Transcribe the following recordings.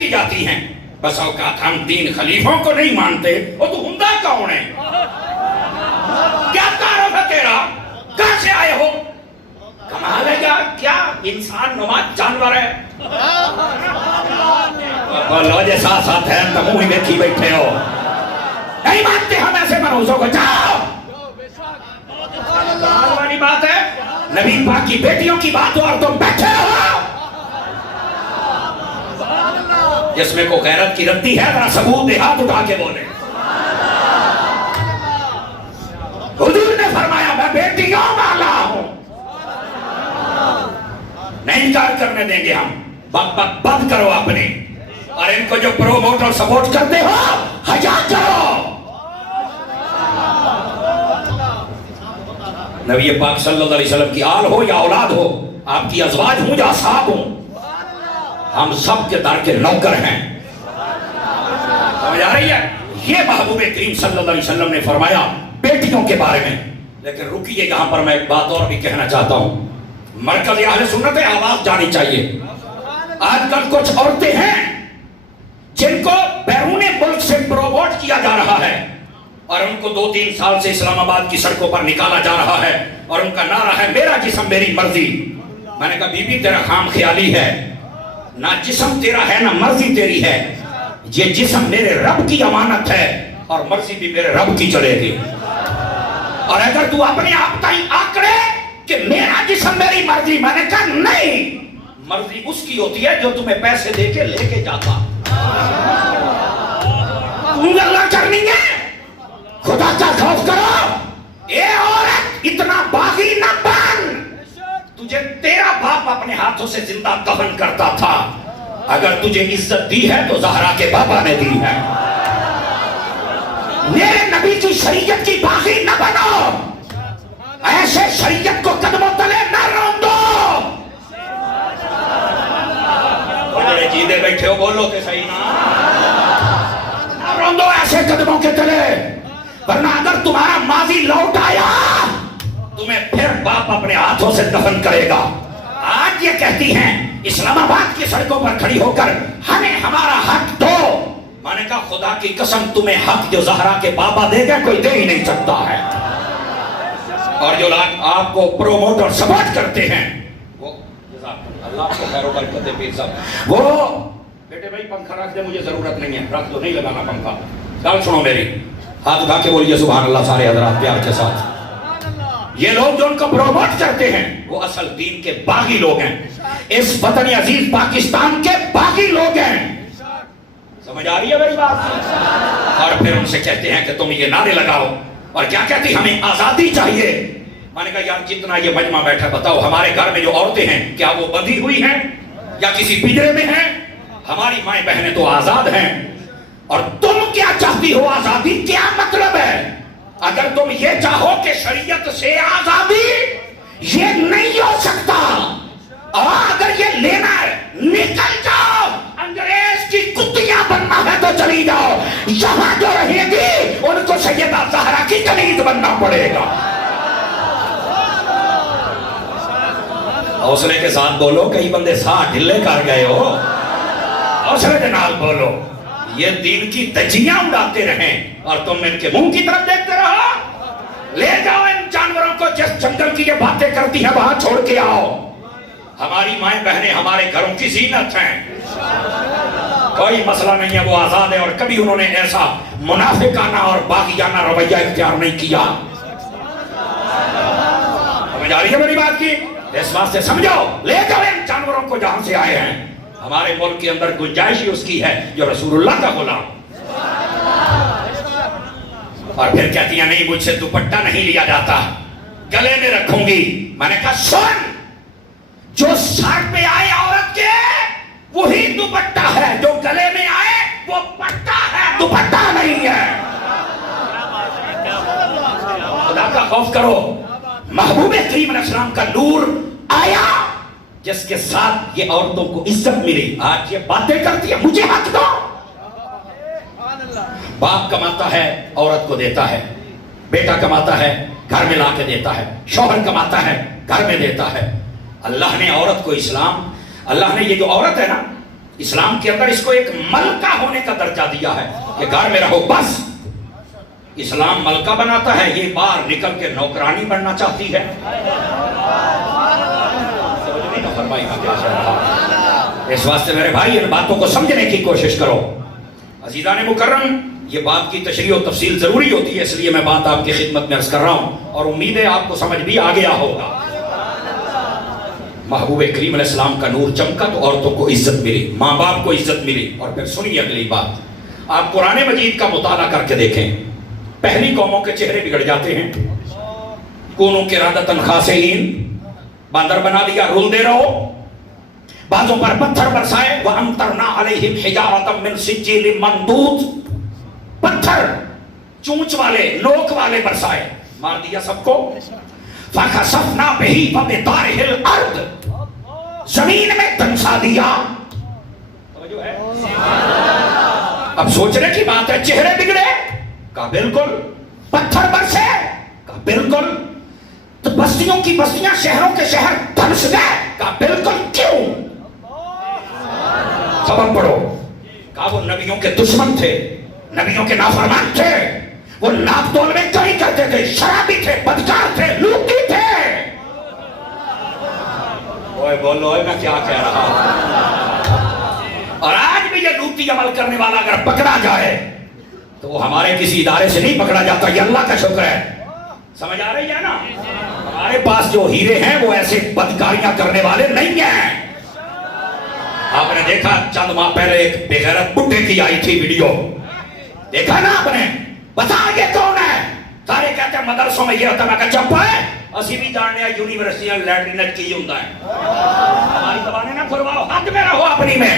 کی جاتی ہیں. بس اوقات ہم 3 خلیفوں کو نہیں مانتے. وہ تو ہندا کون ہے؟ کیا تعارف ہے تیرا؟ کہاں سے آئے ہو؟ کمال ہے یار، کیا انسان نما جانور ہے. بولو جی ساتھ ساتھ ہے تو منہ ہی دیکھی بیٹھے ہو. نہیں مانتے ہم ایسے منوزوں کو. جاؤ. کمال والی بات ہے. نبی پاک کی بیٹیوں کی بات ہو اور تم بیٹھے ہو. جس میں کو غیرت کی ردی ہے ذرا ثبوت دے، ہاتھ اٹھا کے بولے. حضور نے فرمایا میں بیٹیوں والا ہوں. نہیں انکار کرنے دیں گے ہم. بند کرو اپنے، اور ان کو جو پروموٹ اور سپورٹ کرتے ہو حیا کرو. نبی پاک صلی اللہ علیہ وسلم کی آل ہو یا اولاد ہو، آپ کی ازواج ہوں یا اصحاب ہوں، ہم سب کے در کے نوکر ہیں. سمجھ آ رہی ہے؟ یہ محبوب کریم صلی اللہ علیہ وسلم نے فرمایا بیٹیوں کے بارے میں. لیکن رکیے، یہاں پر میں ایک بات اور بھی کہنا چاہتا ہوں. مرکز اہل سنت ہے، آواز جانی چاہیے. آج کل کچھ عورتیں ہیں جن کو بیرون ملک سے پروموٹ کیا جا رہا ہے، اور ان کو 2-3 سال سے اسلام آباد کی سڑکوں پر نکالا جا رہا ہے، اور ان کا نعرہ ہے میرا جسم میری مرضی. میں نے کہا بی بی تیرا خام خیالی ہے، نہ جسم تیرا ہے نہ مرضی تیری ہے. یہ جسم میرے رب کی امانت ہے اور مرضی بھی میرے رب کی چلے گی. اور اگر تو اپنے آپ تائیں آکڑے کہ میرا جسم میری مرضی، میں نے کہا نہیں، مرضی اس کی ہوتی ہے جو تمہیں پیسے دے کے لے کے جاتا. تم اللہ کرنی ہے، خدا کا خوف کرو. اے عورت اتنا باغی نہ بن. تجھے تیرا باپ اپنے ہاتھوں سے زندہ دفن کرتا تھا. اگر تجھے عزت دی ہے تو زہرا کے بابا نے دی ہے. میرے نبی کی شریعت کی باغی نہ بنو. ایسے شریعت کو قدموں تلے نہ روندو. بڑے جیدے بیٹھے ہو، بولو کہ صحیح نہ روندو ایسے قدموں کے تلے. ورنہ اگر تمہارا ماضی لوٹ آیا تمہیں پھر باپ اپنے ہاتھوں سے دفن کرے گا. آج یہ کہتی ہیں اسلام آباد کی سڑکوں پر کھڑی ہو کر ہمیں ہمارا حق دو. میں نے کہا خدا کی قسم تمہیں حق جو زہرا کے بابا دے گا کوئی دے ہی نہیں سکتا ہے. اور جو لوگ آپ کو پروموٹ اور سپورٹ کرتے ہیں وہ اللہ آپ کو خیر و برکت دے. پیر صاحب وہ بیٹے بھائی پنکھا رکھ دے، مجھے ضرورت نہیں ہے. رکھ دو، نہیں لگانا پنکھا. گل سنو میری، ہاتھ اٹھا کے بولیے سبحان اللہ سارے حضرات پیار کے ساتھ. یہ لوگ جو ان کو پروموٹ کرتے ہیں وہ اصل دین کے باغی لوگ ہیں. اس وطن عزیز پاکستان کے باغی لوگ ہیں. سمجھ آ رہی ہے میری بات؟ اور پھر ان سے کہتے ہیں کہ تم یہ نعرے لگاؤ. اور کیا کہتی ہمیں آزادی چاہیے. میں نے کہا یار جتنا یہ مجمع بیٹھا بتاؤ ہمارے گھر میں جو عورتیں ہیں کیا وہ بندھی ہوئی ہیں یا کسی پنجرے میں ہیں؟ ہماری مائیں بہنیں تو آزاد ہیں. اور تم کیا چاہتی ہو؟ آزادی کیا مطلب ہے؟ اگر تم یہ چاہو کہ شریعت سے آزادی، یہ نہیں ہو سکتا. اور اگر یہ لینا ہے نکل جاؤ. انگریز کی کتیاں بننا ہے تو چلی جاؤ. یہاں جو رہے گی ان کو سیدہ زہرا کی کنیز بننا پڑے گا. حوصلے کے ساتھ بولو، کئی بندے ساتھ ڈھلے کر گئے ہو. حوصلے کے نال بولو. یہ دین کی دجیاں اڑاتے رہیں اور تم ان کے منہ کی طرف دیکھتے رہو. لے جاؤ ان جانوروں کو جس جنگل کی یہ باتیں کرتی ہیں وہاں چھوڑ کے آؤ. ہماری مائیں بہنیں ہمارے گھروں کی زینت ہیں. کوئی مسئلہ نہیں ہے، وہ آزاد ہے. اور کبھی انہوں نے ایسا منافقانہ اور باغیانہ رویہ اختیار نہیں کیا. سمجھ آ رہی ہے میری بات کی؟ اس واسطے سمجھو، لے جاؤ ان جانوروں کو جہاں سے آئے ہیں. ہمارے ملک کے اندر گنجائش ہی اس کی ہے جو رسول اللہ کا غلام. اور پھر کہتی ہیں نہیں مجھ سے دوپٹہ نہیں لیا جاتا، گلے میں رکھوں گی. میں نے کہا سن، جو سر پہ آئے عورت کے وہی دوپٹہ ہے، جو گلے میں آئے وہ پٹا ہے، دوپٹہ نہیں ہے. خدا کا خوف کرو. محبوب کریم علیہ السلام کا نور آیا جس کے ساتھ یہ عورتوں کو عزت ملی. آج یہ باتیں کرتی ہے مجھے حق دو. باپ کماتا ہے عورت کو دیتا ہے، بیٹا کماتا ہے گھر میں لا کے دیتا ہے، شوہر کماتا ہے گھر میں دیتا ہے. اللہ نے عورت کو اسلام، اللہ نے یہ جو عورت ہے نا اسلام کے اندر اس کو ایک ملکہ ہونے کا درجہ دیا ہے کہ گھر میں رہو بس. اسلام ملکہ بناتا ہے، یہ باہر نکل کے نوکرانی بننا چاہتی ہے. اس واسطے میرے بھائی ان باتوں کو سمجھنے کی کوشش کرو. عزیزان مکرم، یہ بات کی تشریح و تفصیل ضروری ہوتی ہے، اس لیے میں بات آپ کی خدمت میں عرض کر رہا ہوں اور امید ہے آپ کو سمجھ بھی آ گیا ہوگا. محبوب کریم علیہ السلام کا نور چمکا تو عورتوں کو عزت ملی، ماں باپ کو عزت ملی. اور پھر سنیے اگلی بات، آپ قرآن مجید کا مطالعہ کر کے دیکھیں. پہلی قوموں کے چہرے بگڑ جاتے ہیں. کونوں کے رادتن خاسئین، باندر بنا دیا، رول دے رہو. بعضوں پر پتھر برسائے، وَأَمْطَرْنَا عَلَيْهِمْ حِجَارَةً مِّن سِجِّيلٍ مَّنضُودٍ، پتھر چونچ والے نوک والے برسائے، مار دیا سب کو. فَخَسَفْنَا بِهِ وَبِدَارِهِ الْأَرْضِ، زمین میں دھنسا دیا. اب سوچنے کی بات ہے، چہرے بگڑے کہا بالکل، پتھر برسے کہا بالکل، تو بستیوں کی بستیاں شہروں کے شہر دھنس گئے کہا بالکل. کیوں؟ سبب پڑھو. کہا وہ نبیوں کے دشمن تھے، نبیوں کے نافرمان تھے، وہ ناپ تول میں کمی کرتے تھے، شرابی تھے، بدکار تھے، لوٹی تھے. اوے بولو میں کیا کہہ رہا ہوں. اور آج بھی یہ لوٹی عمل کرنے والا اگر پکڑا جائے تو وہ ہمارے کسی ادارے سے نہیں پکڑا جاتا، یہ اللہ کا شکر ہے. سمجھ آ رہی ہے نا؟ ہمارے پاس جو ہیرے ہیں وہ ایسے بدکاریاں کرنے والے نہیں ہیں. آپ نے دیکھا چند ماہ پہلے ایک بے غیرت بڈھے کی آئی تھی ویڈیو، دیکھا نا آپ نے؟ بتا یہ کون ہے؟ سارے کہتے ہیں مدرسوں میں یہ ہوتا ہے. میں کہا چپ ہے، اسی بھی جاننے ہیں یونیورسٹیاں لیٹرینٹ کی ہوتا ہے. ہماری زبانیں نہ کھلواؤ، حد میں رہو اپنی میں.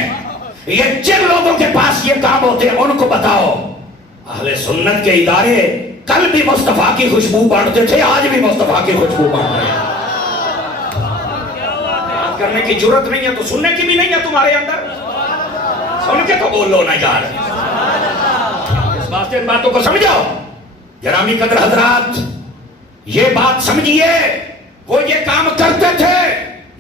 یہ جن لوگوں کے پاس یہ کام ہوتے ہیں ان کو بتاؤ. اہل سنت کے ادارے کل بھی مصطفیٰ کی خوشبو بانٹتے تھے، آج بھی مصطفیٰ کی خوشبو بانٹ رہے ہیں. بات کرنے کی جرت نہیں ہے تو سننے کی بھی نہیں ہے تمہارے اندر. سن کے تو بولو نا یار. اس واسطے ان باتوں کو سمجھو. گرامی قدر حضرات، یہ بات سمجھیے، وہ یہ کام کرتے تھے.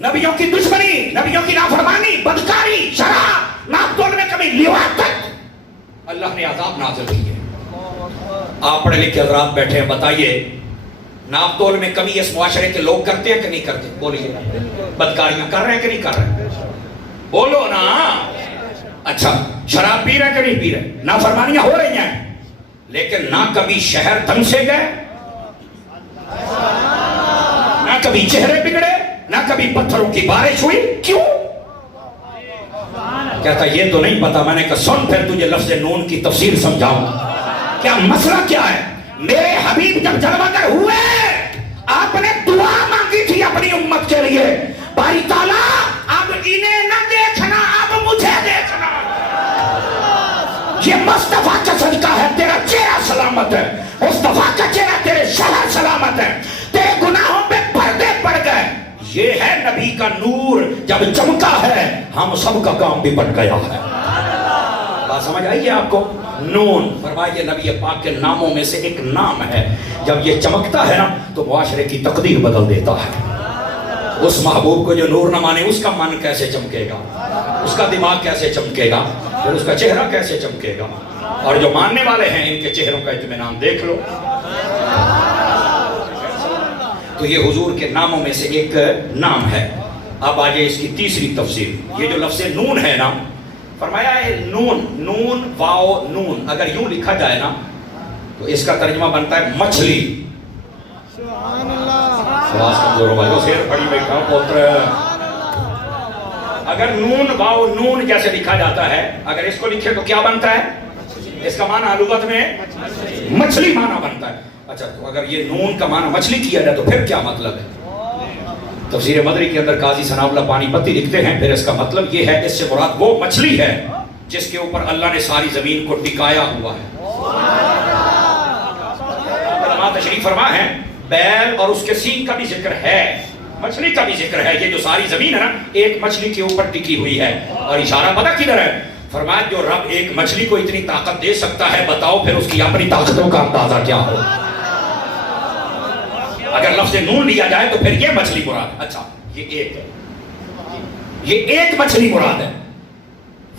نبیوں کی دشمنی، نبیوں کی نافرمانی، بدکاری، شراب، ناپ تول میں کمی، لیواقت، اللہ نے عذاب نازل کیے. آپ پڑھے لکھے حضرات بیٹھے ہیں، بتائیے ناپ تول میں کمی اس معاشرے کے لوگ کرتے ہیں کہ نہیں کرتے؟ بولیے. بدکاریاں کر رہے ہیں کہ نہیں کر رہے؟ بولو نا. اچھا، شراب پی رہے ہیں کہ نہیں پی رہے؟ نافرمانیاں ہو رہی ہیں، لیکن نہ کبھی شہر دھن سے گئے، نہ کبھی چہرے بگڑے، نہ کبھی پتھروں کی بارش ہوئی. کیوں؟ کہتا یہ تو نہیں پتا. میں نے کہا سن پھر تجھے لفظ نون کی تفسیر سمجھاؤں. کیا مسئلہ کیا ہے؟ میرے حبیب جب جلوہ گر ہوئے، آپ نے دعا مانگی تھی اپنی امت کے لیے، باری تعالیٰ اب انہیں نہ دیکھنا، اب مجھے دیکھنا. یہ مصطفیٰ کا صدقہ ہے، تیرا چہرہ سلامت ہے، مصطفیٰ کا چہرہ تیرے شہر سلامت ہے، تیرے گناہوں پہ پردے پڑ گئے. یہ ہے نبی کا نور، جب چمکا ہے ہم سب کا کام بھی بن گیا ہے. بات سمجھ آئی ہے آپ کو؟ نون فرمائیے نبی پاک کے ناموں میں سے ایک نام ہے، جب یہ چمکتا ہے نا تو معاشرے کی تقدیر بدل دیتا ہے. اس محبوب کو جو نور نہ مانے، اس کا من کیسے چمکے گا، اس کا دماغ کیسے چمکے گا، پھر اس کا چہرہ کیسے چمکے گا. اور جو ماننے والے ہیں ان کے چہروں کا اطمینان دیکھ لو. تو یہ حضور کے ناموں میں سے ایک نام ہے. اب آجئے اس کی تیسری تفسیر. یہ جو لفظ نون ہے نا، فرمایا ہے نون، نون واو نون، اگر یوں لکھا جائے نا تو اس کا ترجمہ بنتا ہے مچھلی. سبحان اللہ. شیر پڑی بیٹھا پوتر. اگر نون واو نون جیسے لکھا جاتا ہے، اگر اس کو لکھے تو کیا بنتا ہے؟ اس کا معنی لغت میں مچھلی معنی بنتا ہے. اچھا، تو اگر یہ نون کا معنی مچھلی کیا جائے تو پھر کیا مطلب ہے؟ تفسیر مدری کے اندر قاضی ثناء اللہ پانی پتی لکھتے ہیں، پھر اس کا مطلب یہ ہے، اس سے مراد وہ مچھلی ہے جس کے اوپر اللہ نے ساری زمین کو ٹکایا ہوا ہے. علماء تشریف فرما ہے، بیل اور اس کے سینگ کا بھی ذکر ہے، مچھلی کا بھی ذکر ہے. یہ جو ساری زمین ہے نا، ایک مچھلی کے اوپر ٹکی ہوئی ہے. اور اشارہ پتہ کدھر ہے؟ فرمایا جو رب ایک مچھلی کو اتنی طاقت دے سکتا ہے، بتاؤ پھر اس کی اپنی طاقتوں کا اندازہ کیا ہو. اگر لفظ نون لیا جائے تو پھر یہ مچھلی مراد. اچھا، یہ ایک ہے، یہ ایک مچھلی مراد ہے.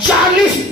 40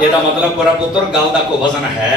ਇਹਦਾ ਮਤਲਬ ਮੇਰਾ ਪੁੱਤਰ ਗੱਲ ਦਾ ਕੋ ਵਜ਼ਨ ਹੈ,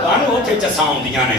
ਤੁਹਾਨੂੰ ਉੱਥੇ ਚਸਾਂ ਆਉਂਦੀਆਂ ਨੇ।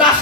10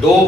2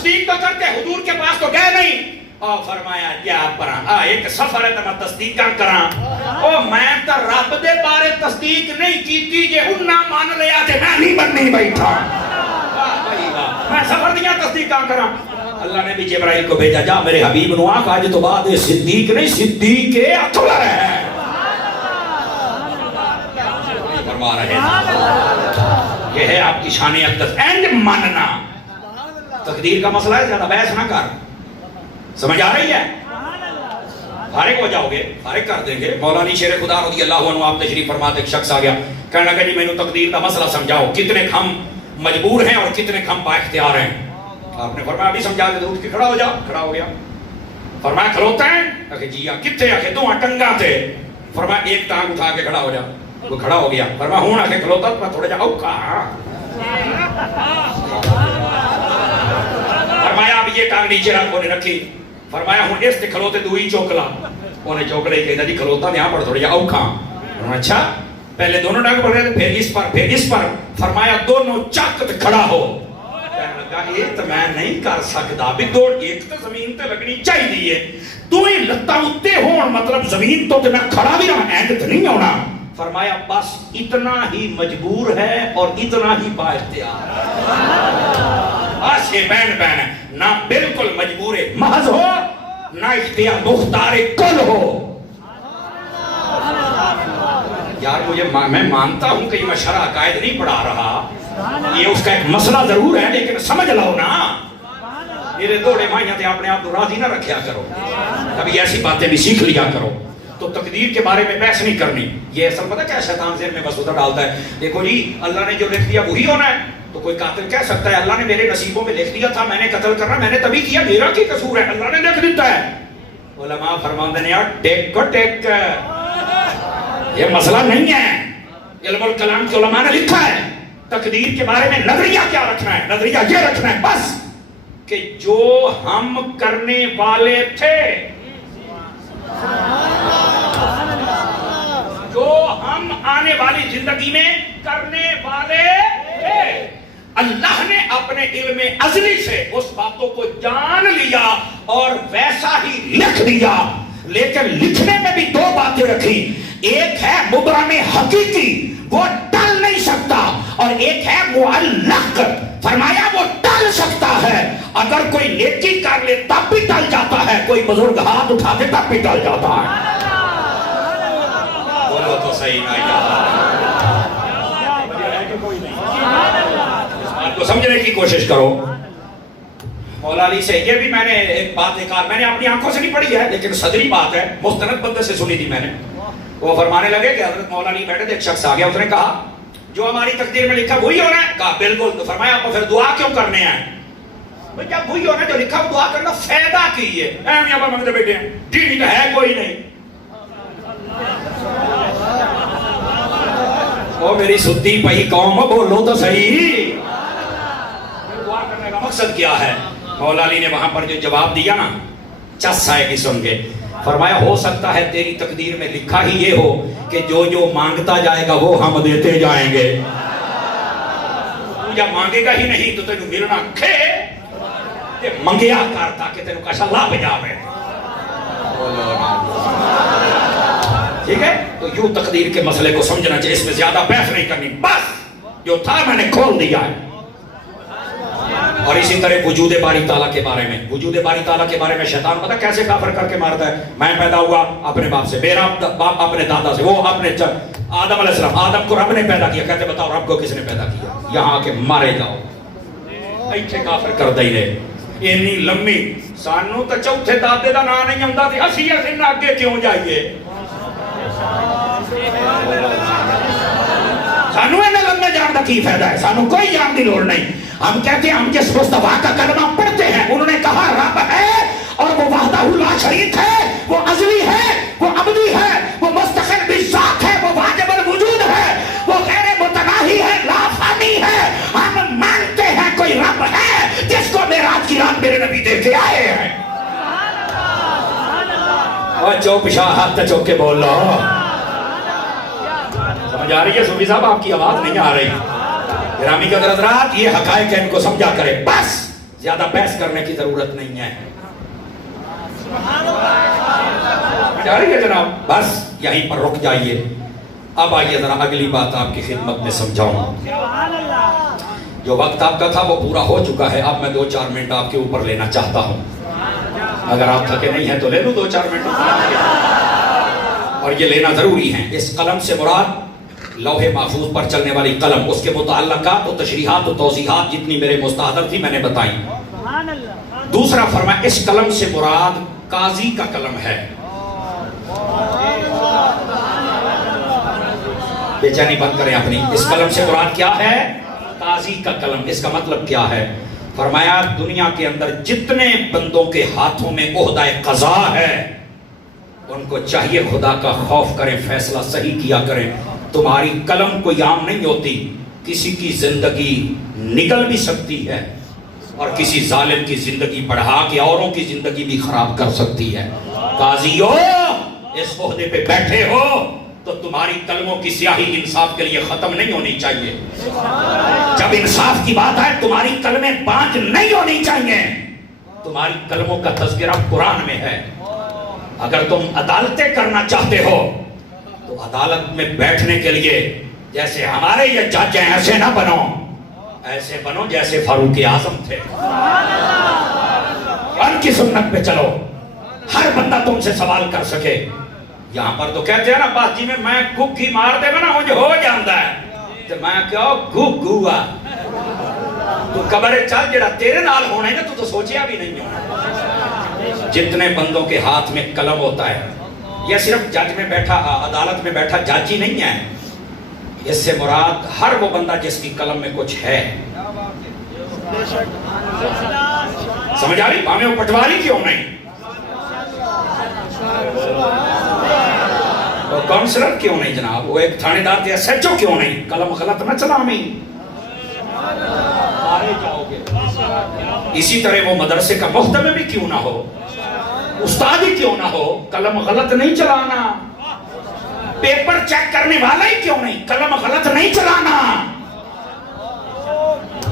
تصدیق تو کرتے حضور کے پاس تو گئے نہیں. اور فرمایا کیا پڑھا ایک سفر ہے تو میں تصدیق کراں. او میں تو رب دے بارے تصدیق نہیں کیتی جے انہاں مان لیا تے میں نہیں بننی بیٹھا. میں سفر دیا تصدیق کراں. اللہ نے بھی جبرائیل کو بھیجا جا میرے حبیب نو آخ آج تو بعد صدیق نہیں صدیق اکبر ہے. فرما رہے ہیں یہ ہے آپ کی شان اقدس. اینڈ ماننا تقدیر کا مسئلہ ہے, زیادہ بحث نہ کر. سمجھ آ رہی ہے؟ فارغ ہو جاؤ گے, فارغ کر دیں گے. مولانا شیر خدا رضی اللہ عنہ آپ تشریف فرماتے ایک شخص آ گیا کہنے لگا جی میں نے تقدیر کا مسئلہ سمجھاؤ, کتنے ہم مجبور ہیں اور کتنے ہم با اختیار ہیں. آپ نے فرمایا ابھی سمجھا دے. اٹھ کے کھڑا ہو جا. کھڑا ہو گیا. فرمایا کھلوتا ہے؟ کہ جی ہاں. کتنے آخے دو ٹنگا تھے. فرمایا ایک ٹانگ اٹھا کے کھڑا ہو جا. وہ کھڑا ہو گیا. فرمایا ہوں آخے کھلوتا تو میں تھوڑا جا اوکھا. فرمایا اب یہ ٹانگ نیچے رکھ نے رکھی. فرمایا ہوں اس تے کھلوتے دوئی چوکلا. انہیں چوکلے ہی کہتا جی کھلوتا نے یہاں پر تھوڑا جا اوکھا. اچھا پہلے دونوں ٹانگ پڑھ گئے پھر اس پر پھر اس پر. فرمایا دونوں چاکت کھڑا ہو. کہنے لگا یہ تو میں نہیں کر سکتا بھی دوڑ ایک تو زمین تے لگنی چاہیے تو ہی لتا اتے ہون مطلب زمین تو میں کھڑا بھی رہا اینڈ تو نہیں ہونا. فرمایا بس اتنا ہی مجبور ہے اور اتنا ہی با اختیار. بس یہ بین بین ہے, نہ بالکل مجبور محض ہو نہ اختیار مختار کل ہو. یار مجھے میں مانتا ہوں کہ یہ میں شرع عقائد نہیں پڑھا رہا, یہ اس کا ایک مسئلہ ضرور ہے لیکن سمجھ لو نا. میرے دوڑے مائیاں تے اپنے آپ کو راضی نہ رکھیا کرو, کبھی ایسی باتیں بھی سیکھ لیا کرو. تو تقدیر کے بارے میں بحث نہیں کرنی. یہ اصل پتہ کیا شیطان ذہن میں وسوسہ ڈالتا ہے, دیکھو جی اللہ نے جو لکھ دیا وہی ہونا ہے. تو کوئی قاتل کہہ سکتا ہے اللہ نے میرے نصیبوں میں لکھ دیا تھا میں نے قتل کرنا میں نے تبھی کیا, میرا کی قصور ہے, اللہ نے لکھ دیتا ہے. علماء فرماتے ہیں یار ٹیک کو ٹیک, یہ مسئلہ نہیں ہے. علم الکلام کے علماء نے لکھا ہے تقدیر کے بارے میں نظریہ کیا رکھنا ہے. نظریہ یہ رکھنا ہے بس کہ جو ہم کرنے والے تھے, جو ہم آنے والی زندگی میں کرنے والے تھے, اللہ نے اپنے علم ازلی سے اس باتوں کو جان لیا اور ویسا ہی لکھ دیا. لیکن لکھنے میں بھی دو باتیں رکھی, ایک ہے مبرم حقیقی وہ ٹل نہیں سکتا اور ایک ہے معلق. فرمایا وہ ٹل سکتا ہے, اگر کوئی نیکی کر لے تب بھی ٹل جاتا ہے, کوئی بزرگ ہاتھ اٹھاتے تب بھی ٹل جاتا ہے. بولو تو صحیح نہ اس بات کو سمجھنے کی کوشش کرو. مولا علی سے یہ بھی میں نے ایک بات دیکھا, میں نے اپنی آنکھوں سے نہیں پڑھی ہے لیکن صدری بات ہے, مستند بندے سے سنی تھی میں نے. وہ فرمانے لگے کہ حضرت مولا علی بیٹھے تھے, ایک شخص آ گیا, اس نے کہا جو ہماری تقدیر میں لکھا وہی ہونا ہے. کہا بالکل. تو فرمایا آپ کو پھر دعا کیوں کرنے ہیں؟ بھئی جب وہی ہونا جو لکھا وہ دعا کرنا فائدہ کی ہے. اہم یہاں پر منگتے بیٹھے ہیں, ٹھیک تو ہے کوئی نہیں. او میری ستی پئی قوم بولو تو صحیح. دعا کرنے کا مقصد کیا ہے؟ مولا علی نے وہاں پر جو جواب دیا نا چس آئے گی سن کے. فرمایا ہو سکتا ہے تیری تقدیر میں لکھا ہی یہ ہو کہ جو جو مانگتا جائے گا وہ ہم دیتے جائیں گے. تو جب مانگے گا ہی نہیں تو تینوں ملنا کھے تے منگیا کر تاکہ تینوں کشا لا بجاوے. ٹھیک ہے, تو یوں تقدیر کے مسئلے کو سمجھنا چاہیے, اس میں زیادہ بحث نہیں کرنی. بس جو تھا میں نے کھول دیا ہے. اور اسی طرح وجود باری تعالیٰ کے بارے میں, وجود باری تعالیٰ کے بارے میں شیطان پتہ کیسے کافر کر کے مارتا ہے. میں پیدا ہوا اپنے باپ سے, میرا باپ اپنے دادا سے, وہ اپنے آدم علیہ السلام, آدم کو رب نے پیدا کیا. کہتے بتاؤ رب کو کس نے پیدا کیا؟ یہاں آ کے مارے جاؤ. ایتھے کافر کر دے نے اینی لمبی. سانو تو چوتھے دادے دا نام نہیں آتا تھی, اسی نہ اگے کیوں جائیے؟ سانو اینے لمبے جان کا کی فائدہ ہے؟ سانو کوئی جان کی لوڑ نہیں. ہم کہتے ہیں ہم جس مصطفیٰ کا کلمہ پڑھتے ہیں, انہوں نے کہا رب ہے اور وہ وحدہ لا شریک ہے, وہ ازلی ہے, وہ ابدی ہے, وہ مستقل بالذات ہے, وہ واجب الوجود ہے, وہ غیر متناہی ہے, لا فانی ہے. ہم مانتے ہیں کوئی رب ہے جس کو معراج کی رات میرے نبی دے کے آئے ہیں. اور چوپ شاہ ہاتھ چوک کے بول لو. سمجھ آ رہی ہے صوفی صاحب؟ آپ کی آواز نہیں آ رہی. گرامی قدر حضرات یہ حقائق ان کو سمجھا کرے. بس زیادہ بحث کرنے کی ضرورت نہیں ہے. جا رہی ہے جناب؟ بس یہیں پر رک جائیے. اب آئیے ذرا اگلی بات آپ کی خدمت میں سمجھاؤں. جو وقت آپ کا تھا وہ پورا ہو چکا ہے. اب میں 2-4 منٹ آپ کے اوپر لینا چاہتا ہوں. اگر آپ تھکے نہیں ہیں تو لے لوں 2-4 منٹ. اور یہ لینا ضروری ہے. اس قلم سے مراد لوح محفوظ پر چلنے والی قلم، اس کے متعلقات و تشریحات و توضیحات جتنی میرے مستحضر تھی میں نے بتائی. دوسرا فرمایا اس قلم سے مراد قاضی کا قلم ہے. بے چینی بند کریں اپنی. اس قلم سے مراد کیا ہے؟ قاضی کا قلم. اس کا مطلب کیا ہے؟ فرمایا دنیا کے اندر جتنے بندوں کے ہاتھوں میں عہدہ قضا ہے ان کو چاہیے خدا کا خوف کریں، فیصلہ صحیح کیا کریں. تمہاری قلم کوئی عام نہیں ہوتی. کسی کی زندگی نکل بھی سکتی ہے اور کسی ظالم کی زندگی بڑھا کے اوروں کی زندگی بھی خراب کر سکتی ہے. قاضیو اس عہدے پہ بیٹھے ہو تو تمہاری قلموں کی سیاہی انصاف کے لیے ختم نہیں ہونی چاہیے. جب انصاف کی بات آئے تمہاری قلمیں بانج نہیں ہونی چاہیے. تمہاری قلموں کا تذکرہ قرآن میں ہے. اگر تم عدالتیں کرنا چاہتے ہو تو عدالت میں بیٹھنے کے لیے جیسے ہمارے یہ جج ہیں ایسے نہ بنو. ایسے بنو جیسے فاروق اعظم تھے. ان کی سنت پہ چلو. ہر بندہ تم سے سوال کر سکے. یہاں پر تو کہتے ہیں نا باجی میں گھی مار دے گا نا مجھے ہو جاندہ ہے. تو میں کہو گھوا تو قبر چل جڑا تیرے نال ہونا ہے نا تو سوچیا بھی نہیں ہونا. جتنے بندوں کے ہاتھ میں قلم ہوتا ہے یہ صرف جج میں بیٹھا عدالت میں بیٹھا جج ہی نہیں ہے. اس سے مراد ہر وہ بندہ جس کی قلم میں کچھ ہے. سمجھ آ رہی؟ ہمیں پٹواری کیوں نہیں؟ وہ کونسلر کیوں نہیں جناب؟ وہ ایک تھانے دار یا ایس ایچ او کیوں نہیں؟ قلم غلط نہ چلا میں مارے جاؤ گے. اسی طرح وہ مدرسے کا محتمم بھی کیوں نہ ہو، استاد ہی کیوں نہ ہو، قلم غلط نہیں چلانا. پیپر چیک کرنے والا ہی کیوں نہیں، قلم غلط نہیں چلانا.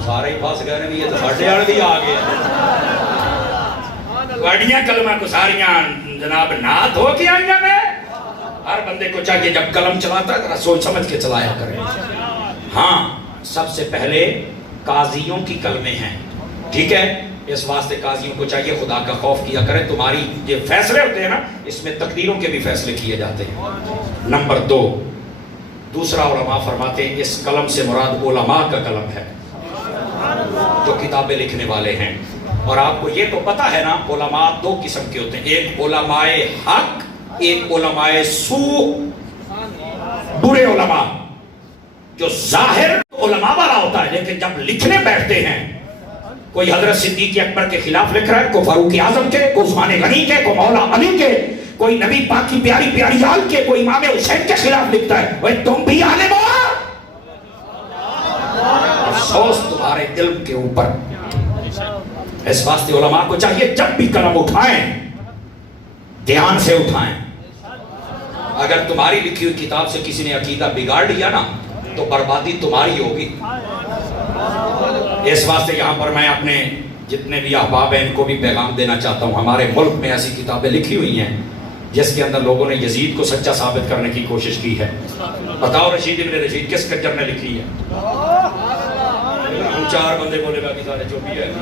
سارے ہی پاس گئے نہیں. یہ تو ساڑھے آڑ بھی آگئے گاڑیاں قلمہ کو ساریاں جناب نات ہو کے آئیاں میں. ہر بندے کو چاہیے جب قلم چلاتا ہے سوچ سمجھ کے چلایا کرے. ہاں سب سے پہلے قاضیوں کی کلمیں ہیں. ٹھیک ہے؟ اس واسطے قاضیوں کو چاہیے خدا کا خوف کیا کرے. تمہاری یہ فیصلے ہوتے ہیں نا اس میں تقدیروں کے بھی فیصلے کیے جاتے ہیں. نمبر 2 دوسرا علماء فرماتے ہیں اس قلم سے مراد علماء کا قلم ہے جو کتابیں لکھنے والے ہیں. اور آپ کو یہ تو پتا ہے نا علماء 2 قسم کے ہوتے ہیں. ایک علماء حق، ایک علماء سوء. برے علماء جو ظاہر علماء والا ہوتا ہے لیکن جب لکھنے بیٹھتے ہیں کوئی حضرت صدیق اکبر کے خلاف لکھ رہا ہے، کوئی فاروق اعظم کے، کوئی عثمان غنی کے، کوئی مولا علی کے، کوئی نبی پاک کی پیاری پیاری آل کے، کوئی امام حسین کے خلاف لکھتا ہے. وہ تم بھی عالم ہو. افسوس تمہارے علم کے اوپر. اس واسطے علماء کو چاہیے جب بھی قلم اٹھائیں دھیان سے اٹھائیں. اگر تمہاری لکھی ہوئی کتاب سے کسی نے عقیدہ بگاڑ لیا نا تو بربادی تمہاری ہوگی. اس واسطے یہاں پر میں اپنے جتنے بھی احباب ہیں ان کو بھی پیغام دینا چاہتا ہوں. ہمارے ملک میں ایسی کتابیں لکھی ہوئی ہیں جس کے اندر لوگوں نے یزید کو سچا ثابت کرنے کی کوشش کی ہے. بتاؤ رشید ابن رشید کس کجر نے لکھی ہے؟ 4 بندے بولے باقی سارے چوپی ہے.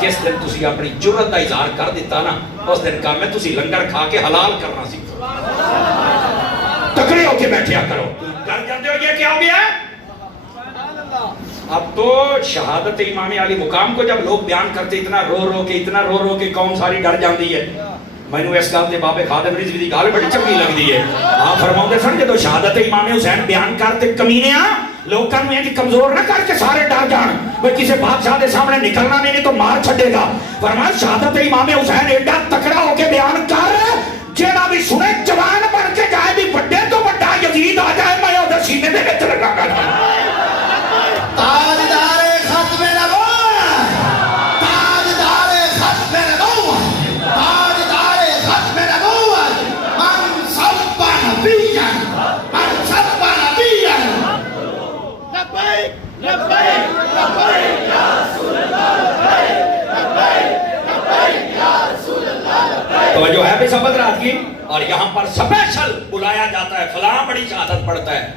جس دن تسی اپنی جرت کا اظہار کر دیتا نا اس دن کام ہے تسی لنگر کھا کے حلال کرنا سیکھو. تکڑے ہو کے بیٹھیا کرو. کر جاتے ہو یہ کیا ہو گیا ہے؟ اب تو شہادت امام علی مقام کو جب لوگ بیان کرتے اتنا رو رو کے قوم ساری ڈر جاندی ہے. میں نے اس گل تے بابے خادم رضوی دی گل بڑی چنگی لگدی ہے. آپ فرماؤندے سن جدوں شہادت امام حسین بیان کرتے کمینیاں لوکاں نوں انج کمزور نہ کر کے سارے ڈر جان وہ کسی بادشاہ دے سامنے نکلنا نہیں تو مار چھڈے گا. فرمایا شہادت امام حسین ایڈا تکڑا ہو کے بیان کر جیڑا بھی سنے جوان بن کے جائے بھی بڑے تو بڑا یزید آ جائے میں اودے سینے دے وچ لگا کر. تاجدار ختم نبوت، تاجدار ختم نبوت، تاجدار ختم نبوت. من سب نبیا، من سب نبیا. لبیک لبیک لبیک یا رسول اللہ. توجہ ہے بھی سبق رات کی. اور یہاں پر سپیشل بلایا جاتا ہے, فلاں بڑی شہادت پڑھتا ہے,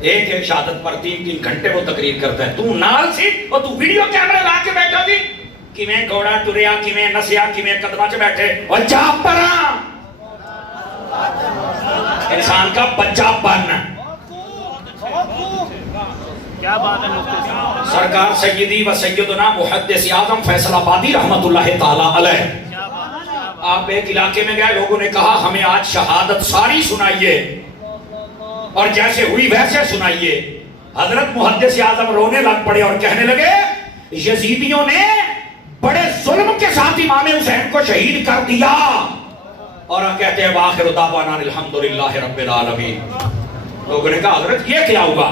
ایک ایک شہادت پر 3-3 گھنٹے وہ تقریر کرتا ہے. تو نال سی اور تو ویڈیو کیمرے لا کے بیٹھا دی کیویں گھوڑا ٹریا, کیویں نسیا, کیویں قدماں چ بیٹھے اور چاپ پراں انسان کا بچہ بننا. کیا بات ہے مفتی صاحب. سرکار سیدی و سیدنا محدث اعظم فیصل آبادی رحمت اللہ تعالی علیہ, آپ ایک علاقے میں گئے, لوگوں نے کہا ہمیں آج شہادت ساری سنائیے اور جیسے ہوئی ویسے سنائیے. حضرت محدث اعظم رونے لگ پڑے اور کہنے لگے یزیدیوں نے بڑے ظلم کے ساتھ امام حسین کو شہید کر دیا. اور کہتے ہیں وآخر دعوانا الحمدللہ رب العالمین. لوگوں نے کہا حضرت یہ کیا ہوا؟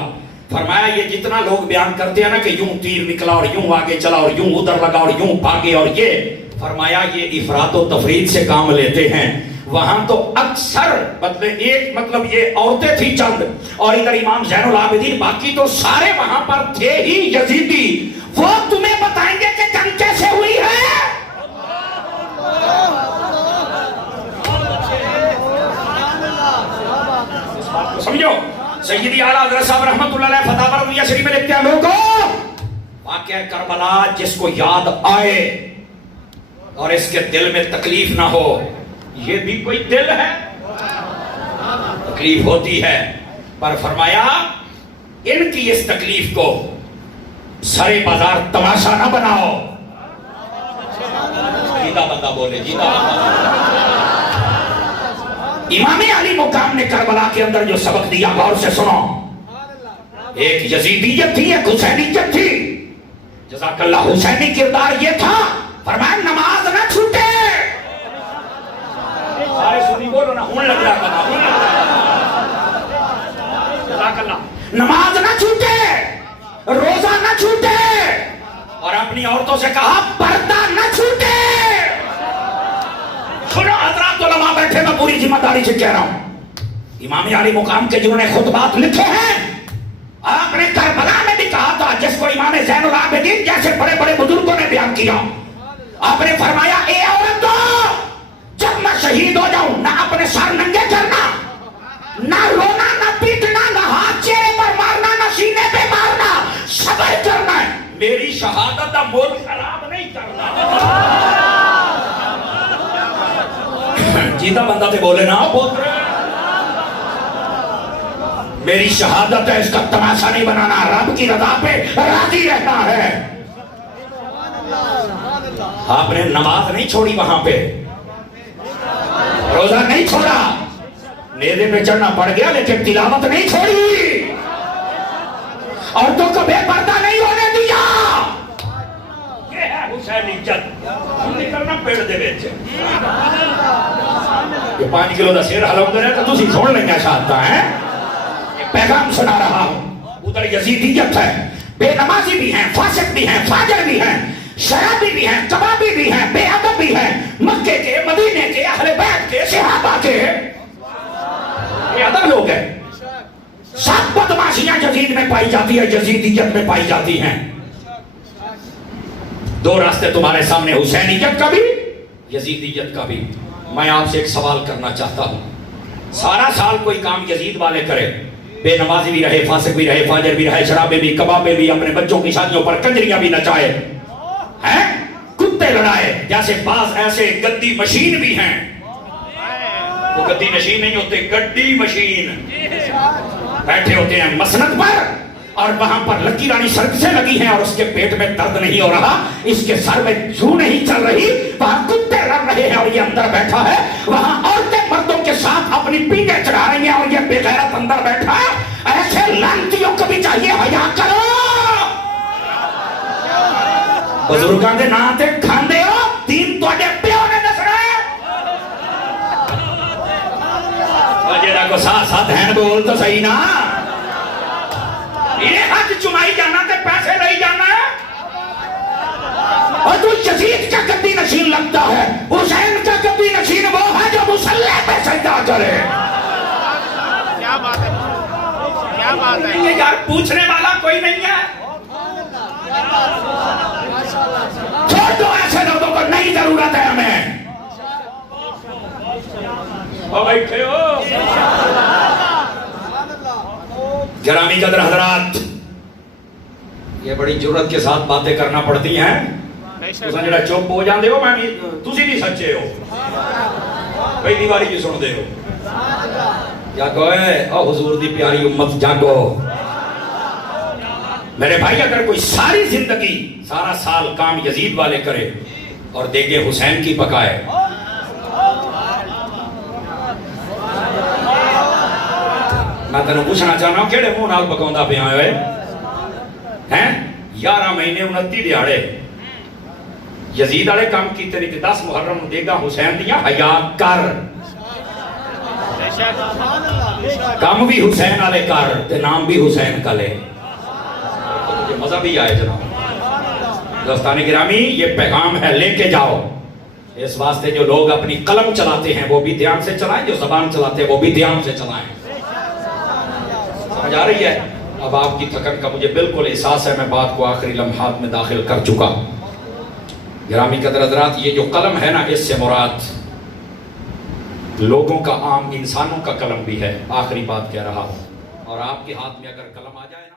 فرمایا یہ جتنا لوگ بیان کرتے ہیں نا کہ یوں تیر نکلا اور یوں آگے چلا اور یوں ادھر لگا اور یوں بھاگے اور یہ, فرمایا یہ افراط و تفرید سے کام لیتے ہیں. وہاں تو اکثر مطلب یہ عورتیں تھی چند اور ادھر امام زین العابدین, باقی تو سارے وہاں پر تھے ہی یزیدی. وہ تمہیں بتائیں گے کہ جنگ کیسے ہوئی ہے. اس بات کو سمجھو. سیدی اعلیٰ حضرت صاحب رحمت اللہ علیہ فتح بردیہ شریف میں لکھتے ہیں لوگوں واقعہ کربلا جس کو یاد آئے اور اس کے دل میں تکلیف نہ ہو, یہ بھی کوئی دل ہے, تکلیف ہوتی ہے. پر فرمایا ان کی اس تکلیف کو سرے بازار تماشا نہ بناؤ. جیتا بندہ بولے, جیتا بندہ. امام علی مقام نے کربلا کے اندر جو سبق دیا غور سے سنو. ایک یزیدیت تھی, ایک حسینیت تھی. جزاک اللہ. حسینی کردار یہ تھا, فرمایا نماز نہ چھوٹے. سارے سنی بولو نا, ہون لگ رہا بنا, ہون لگ رہا. جزاک اللہ. نماز نہ چھوٹے, روزہ نہ چھوٹے, اور اپنی عورتوں سے کہا پردہ نہ چھوٹے. سنو حضرات علماء بیٹھے, میں پوری ذمہ داری سے کہہ رہا ہوں. امام علی مقام کے جنہوں نے خطبات لکھے ہیں, آپ نے کربلا میں بھی کہا تھا جس کو امام زین العابدین جیسے بڑے بڑے بزرگوں نے بیان کیا. آپ نے فرمایا اے عورتوں, جب میں شہید ہو جاؤں نہ اپنے سر ننگے کرنا, نہ رونا, نہ پیٹنا, نہ ہاتھ چہرے پر مارنا, نہ سینے پہ مارنا, صبر کرنا ہے. میری شہادت کا مول خراب نہیں کرنا. جیتا بندہ تے بولے نا, بول رہے میری شہادت ہے, اس کا تماشا نہیں بنانا, رب کی رضا پہ راضی رہنا ہے. آپ نے نماز نہیں چھوڑی, وہاں پہ روزہ نہیں چھوڑا, نیزے پہ چڑھنا پڑ گیا لیکن تلاوت نہیں چھوڑی, عورتوں کو بے پردہ نہیں ہونے دیا. یہ ہے حسینیت. کرنا پیڑ دے بیچے یہ 5 کلو دا سیر حلم دے رہے تو تسی سن لیں گے شاہدہ ہے. پیغام سنا رہا ہوں. ادھر یزیدیت ہے, بے نمازی بھی ہیں, فاسق بھی ہیں, فاجر بھی ہیں, شرابی بھی ہیں, کبابی بھی ہیں, بے ادب بھی ہیں, مکے کے, مدینے کے, اہل بیت کے, صحابہ کے بے ادب لوگ ہیں. سب بدماشیاں یزید میں پائی جاتی ہے, یزیدیت میں پائی جاتی ہیں. 2 راستے تمہارے سامنے, حسینیت کا بھی, یزیدیت کا بھی. میں آپ سے ایک سوال کرنا چاہتا ہوں. سارا سال کوئی کام یزید والے کرے, بے نمازی بھی رہے, فاسق بھی رہے, فاجر بھی رہے, شرابے بھی, کبابے بھی, اپنے بچوں کی شادیوں پر کنجریاں بھی نچائے ہیں, کتے لڑائے. جیسے بعض ایسے گدی مشین بھی ہیں, وہ گدی مشین نہیں ہوتے, گڈی مشین, بیٹھے ہوتے ہیں مسند پر اور وہاں پر لکی رانی سرک سے لگی ہیں اور اس کے پیٹ میں درد نہیں ہو رہا, اس کے سر میں جو نہیں چل رہی, وہاں کتے لڑ رہے ہیں اور یہ اندر بیٹھا ہے. وہاں عورتیں مردوں کے ساتھ اپنی پینگیں چڑھا رہی ہیں اور یہ بے غیرت اندر بیٹھا ہے. ایسے لانتیوں کو بھی چاہیے حیا کرو. بزرگاں دے نام تے کھاندے ہو, دین تواڈے پیو نے دسنا ہے. اور جڑا کو ساتھ ساتھ ہیں بول تو صحیح نا. یہ حج چمائی جانا تے پیسے لئی جانا ہے, اور تو یزید کا گدی نشین لگتا ہے. حسین کا گدی نشین وہ ہے جو مصلی پہ سجدہ کرے. کیا بات ہے, کیا بات ہے. یہ یار پوچھنے والا کوئی نہیں ہے. چھوڑ دو ایسے لوگوں کو, نہیں ضرورت ہے ہمیں. اور بیٹھے ہو گرامی قدر حضرات، یہ بڑی جرات کے ساتھ باتیں کرنا پڑتی ہیں. تساں جڑا چپ ہو جاندے ہو، میں تسی بھی سچے ہو، پہلی باری کی سن دے ہو. جاگو اے او حضور دی پیاری امت جاگو. میرے بھائی اگر کوئی ساری زندگی سارا سال کام یزید والے کرے اور دیگے حسین کی پکائے، میں تینوں پوچھنا چاہنا ہوں کیڑے منہ نال پکاوندا پیا ہوئے ہیں؟ 11 مہینے 29 دیہاڑے یزید والے کام کیتے نہیں تے 10 محرم نوں دیگا حسین دیاں حیا کر. کام بھی حسین والے کر تے نام بھی حسین کا لے. یہ مزہ بھی آئے جناب. دوستان گرامی، یہ پیغام ہے، لے کے جاؤ. اس واسطے جو لوگ اپنی قلم چلاتے ہیں وہ بھی دھیان سے چلائیں، جو زبان چلاتے ہیں وہ بھی دھیان سے چلائیں. سمجھ آ رہی ہے؟ اب آپ کی تھکن کا مجھے بالکل احساس ہے، میں بات کو آخری لمحات میں داخل کر چکا. گرامی قدر حضرات، یہ جو قلم ہے نا، اس سے مراد لوگوں کا، عام انسانوں کا قلم بھی ہے. آخری بات کہہ رہا ہوں، اور آپ کے ہاتھ میں اگر قلم آ جائے نا